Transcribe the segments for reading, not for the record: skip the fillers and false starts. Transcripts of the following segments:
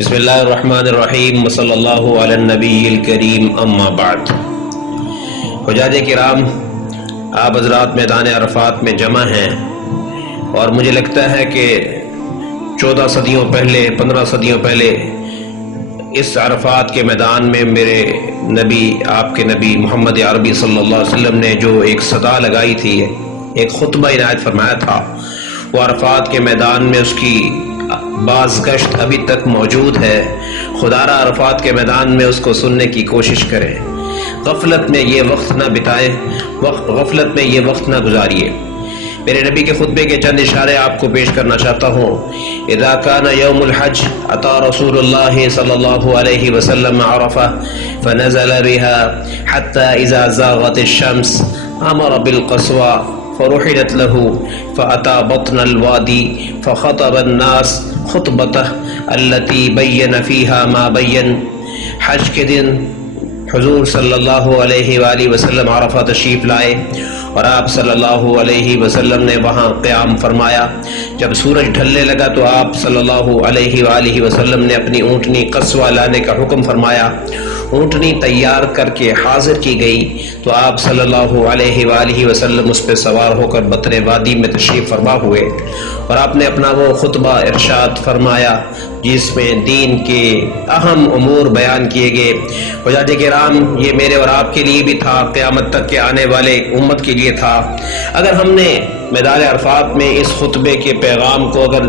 بسم اللہ الرحمن الرحیم صلی اللہ علی النبی الکریم اما بعد۔ حجاج کرام، آپ حضرات میدان عرفات میں جمع ہیں اور مجھے لگتا ہے کہ 14 صدیوں پہلے 15 صدیوں پہلے اس عرفات کے میدان میں میرے نبی، آپ کے نبی محمد عربی صلی اللہ علیہ وسلم نے جو ایک صدا لگائی تھی، ایک خطبہ عنایت فرمایا تھا، وہ عرفات کے میدان میں اس کی بعض گشت ابھی تک موجود ہے۔ خدا را عرفات کے میدان میں اس کو سننے کی کوشش کریں، غفلت میں یہ وقت نہ بتائیں، غفلت میں یہ وقت نہ گزاریے۔ میرے نبی کے خطبے کے چند اشارے آپ کو پیش کرنا چاہتا ہوں۔ اذا كان يوم الحج اتى رسول الله صلى الله عليه وسلم عرفة فنزل بها حتى اذا زاغت الشمس امر بالقصوى فرحلت له فأتى بطن الوادي فخطب الناس خطبته التي بين فيها ما بين۔ حج کے دن حضور صلی اللہ علیہ وآلہ وسلم عرفہ تشریف لائے اور آپ صلی اللہ علیہ وسلم نے وہاں قیام فرمایا۔ جب سورج ڈھلنے لگا تو آپ صلی اللہ علیہ وآلہ وسلم نے اپنی اونٹنی قصوہ لانے کا حکم فرمایا۔ اونٹنی تیار کر کے حاضر کی گئی تو آپ صلی اللہ علیہ وآلہ وسلم اس پہ سوار ہو کر بطن وادی میں تشریف فرما ہوئے اور آپ نے اپنا وہ خطبہ ارشاد فرمایا جس میں دین کے اہم امور بیان کیے گئے۔ حجاج کرام، یہ میرے اور آپ کے لیے بھی تھا، قیامت تک کے آنے والے امت کے لیے تھا۔ اگر ہم نے میدان عرفات میں اس خطبے کے پیغام کو اگر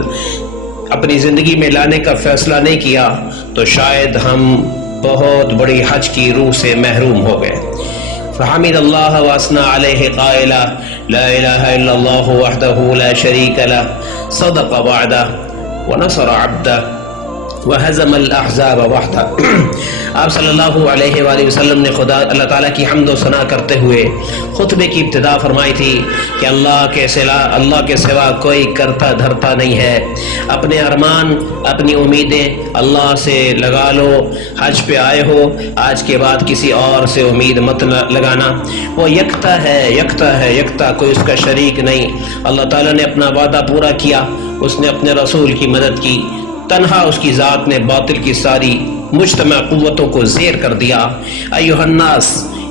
اپنی زندگی میں لانے کا فیصلہ نہیں کیا تو شاید ہم بہت بڑی حج کی روح سے محروم ہو گئے۔ فحمد اللہ واثنى علیہ قائلا لا الہ الا اللہ وحدہ لا شریک لہ صدق وعدہ ونصر عبدہ وہزم الاحزاب وحدہ۔ آپ صلی اللہ علیہ وآلہ وسلم نے اللہ تعالیٰ کی حمد و ثنا کرتے ہوئے خطبے کی ابتدا فرمائی تھی کہ اللہ کے سوا کوئی کرتا دھرتا نہیں ہے۔ اپنے ارمان، اپنی امیدیں اللہ سے لگا لو۔ حج پہ آئے ہو، آج کے بعد کسی اور سے امید مت لگانا۔ وہ یکتا ہے، کوئی اس کا شریک نہیں۔ اللہ تعالیٰ نے اپنا وعدہ پورا کیا، اس نے اپنے رسول کی مدد کی، تنہا اس کی ذات نے باطل کی ساری مجتمع قوتوں کو زیر کر دیا۔ ایھا الناس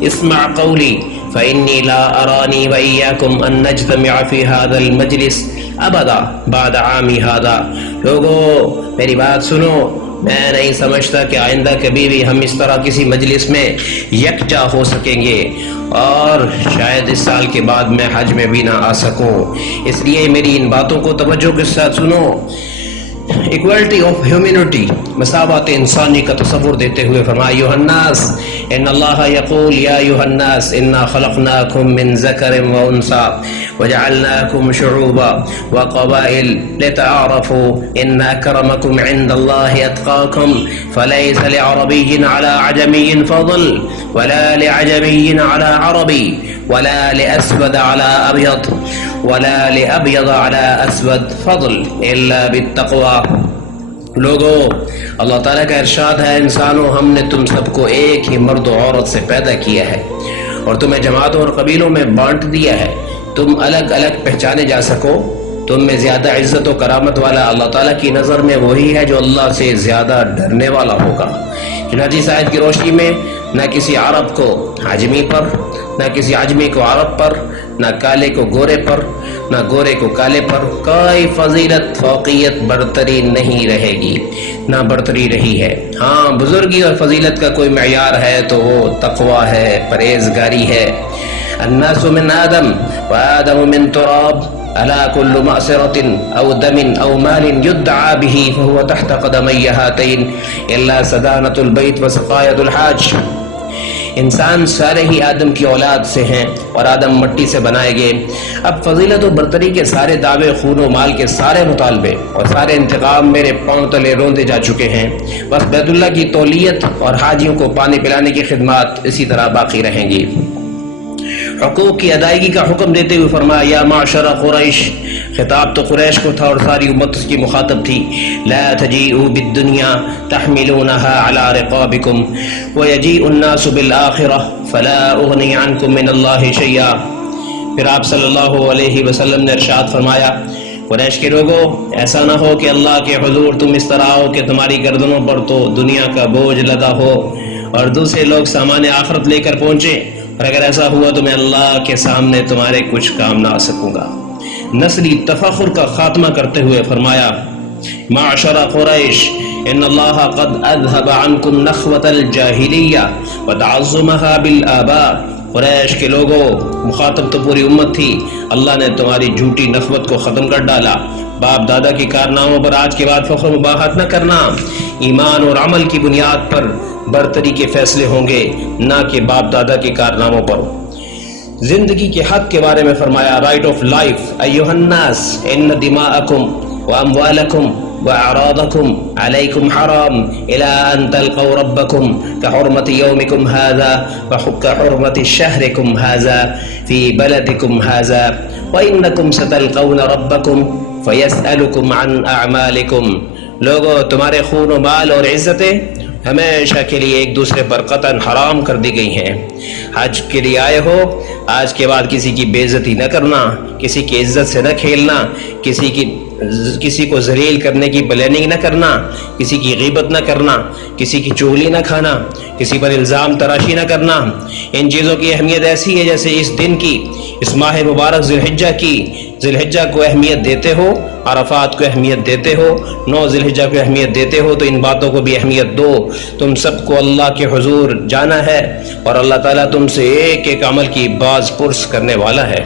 اسمع قولی فإنی لا ارانی وإیاکم ان نجتمع فی ھذا المجلس ابدا بعد عامی ھذا۔ لوگو میری بات سنو، میں نہیں سمجھتا کہ آئندہ کبھی بھی ہم اس طرح کسی مجلس میں یکجا ہو سکیں گے اور شاید اس سال کے بعد میں حج میں بھی نہ آ سکوں۔ اس لیے میری ان باتوں کو توجہ کے ساتھ سنو۔ ایکوالٹی آف ہیومینٹی، مساوات انسانی کا تصور دیتے ہوئے فرمایا ایھا الناس ان اللہ یقول یا ایھا الناس انا خلقناکم من ذکر و انثی وجعلناکم شعوبا وقبائل لتعارفوا ان اکرمکم عند اللہ اتقاکم فلیس لعربی علی عجمی فضل ولا لعجمی علی عربی ولا لأسود على أبيض ولا لأبيض على أسود فضل إلا بالتقوى۔ لوگو، اللہ تعالیٰ کا ارشاد ہے، انسانوں ہم نے تم سب کو ایک ہی مرد و عورت سے پیدا کیا ہے اور تمہیں جماعتوں اور قبیلوں میں بانٹ دیا ہے، تم الگ الگ پہچانے جا سکو۔ تم میں زیادہ عزت و کرامت والا اللہ تعالیٰ کی نظر میں وہی ہے جو اللہ سے زیادہ ڈرنے والا ہوگا۔ چنانچہ اس آیت کی روشنی میں نہ کسی عرب کو عجمی پر، نہ کسی عجمی کو عرب پر، نہ کالے کو گورے پر، نہ گورے کو کالے پر کوئی فضیلت، فوقیت، برتری نہیں رہے گی، نہ برتری رہی ہے۔ ہاں، بزرگی اور فضیلت کا کوئی معیار ہے تو وہ تقویٰ ہے، پرہیزگاری ہے۔ الناس من آدم وآدم من تراب ألا كل مأسرة أو دم أو مال يدعى به فهو تحت قدمي هاتين إلا سدانة البيت وسقاية الحاج۔ انسان سارے ہی آدم کی اولاد سے ہیں اور آدم مٹی سے بنائے گئے۔ اب فضیلت و برتری کے سارے دعوے، خون و مال کے سارے مطالبے اور سارے انتقام میرے پاؤں تلے روندے جا چکے ہیں، بس بیت اللہ کی تولیت اور حاجیوں کو پانی پلانے کی خدمات اسی طرح باقی رہیں گی۔ حقوق کی ادائیگی کا حکم دیتے ہوئے فرمایا یا معشر قریش، خطاب تو قریش کو تھا اور ساری امت اس کی مخاطب تھی۔ لا تجیئوا بالدنیا تحملونها على رقابکم ویجیء الناس بالآخرہ فلا اغنی عنکم من اللہ شیئا۔ پھر آپ صلی اللہ علیہ وسلم نے ارشاد فرمایا قریش کے لوگوں، ایسا نہ ہو کہ اللہ کے حضور تم اس طرح ہو کہ تمہاری گردنوں پر تو دنیا کا بوجھ لدا ہو اور دوسرے لوگ سامان آخرت لے کر پہنچے، اور اگر ایسا ہوا تو میں اللہ کے سامنے تمہارے کچھ کام نہ آ سکوں گا۔ نسلی تفخر کا خاتمہ کرتے ہوئے فرمایا، معشر قریش ان اللہ قد اذهب عنکم نخوة الجاہلیہ وتعظمها بالآباء۔ قریش کے لوگوں، مخاطب تو پوری امت تھی، اللہ نے تمہاری جھوٹی نخوت کو ختم کر ڈالا۔ باپ دادا کی کارناموں پر آج کے بعد فخر و مباحثت نہ کرنا، ایمان اور عمل کی بنیاد پر برتری کے فیصلے ہوں گے، نہ کہ باپ دادا کے کارناموں پر۔ زندگی کے حق کے بارے میں فرمایا، رائٹ آف لائف، ایھا الناس ان دماءکم واموالکم وأعراضكم عليكم حرام إلى أن تلقوا ربكم كحرمة يومكم هذا وكحرمة شهركم هذا في بلدكم هذا وإنكم ستلقون ربكم فيسألكم عن أعمالكم۔ لوگو، تمہارے خون و مال اور عزتیں ہمیشہ کے لیے ایک دوسرے پر قطعاً حرام کر دی گئی ہیں۔ حج کے لیے آئے ہو، آج کے بعد کسی کی بے عزتی نہ کرنا، کسی کی عزت سے نہ کھیلنا، کسی کو ذلیل کرنے کی پلاننگ نہ کرنا، کسی کی غیبت نہ کرنا، کسی کی چغلی نہ کھانا، کسی پر الزام تراشی نہ کرنا۔ ان چیزوں کی اہمیت ایسی ہے جیسے اس دن کی، اس ماہ مبارک ذی الحجہ کی، ذی الحجہ کو اہمیت دیتے ہو، عرفات کو اہمیت دیتے ہو، 9 ذی الحجہ کو اہمیت دیتے ہو، تو ان باتوں کو بھی اہمیت دو۔ تم سب کو اللہ کے حضور جانا ہے اور اللہ تعالیٰ تم سے ایک ایک عمل کی باز پرس کرنے والا ہے۔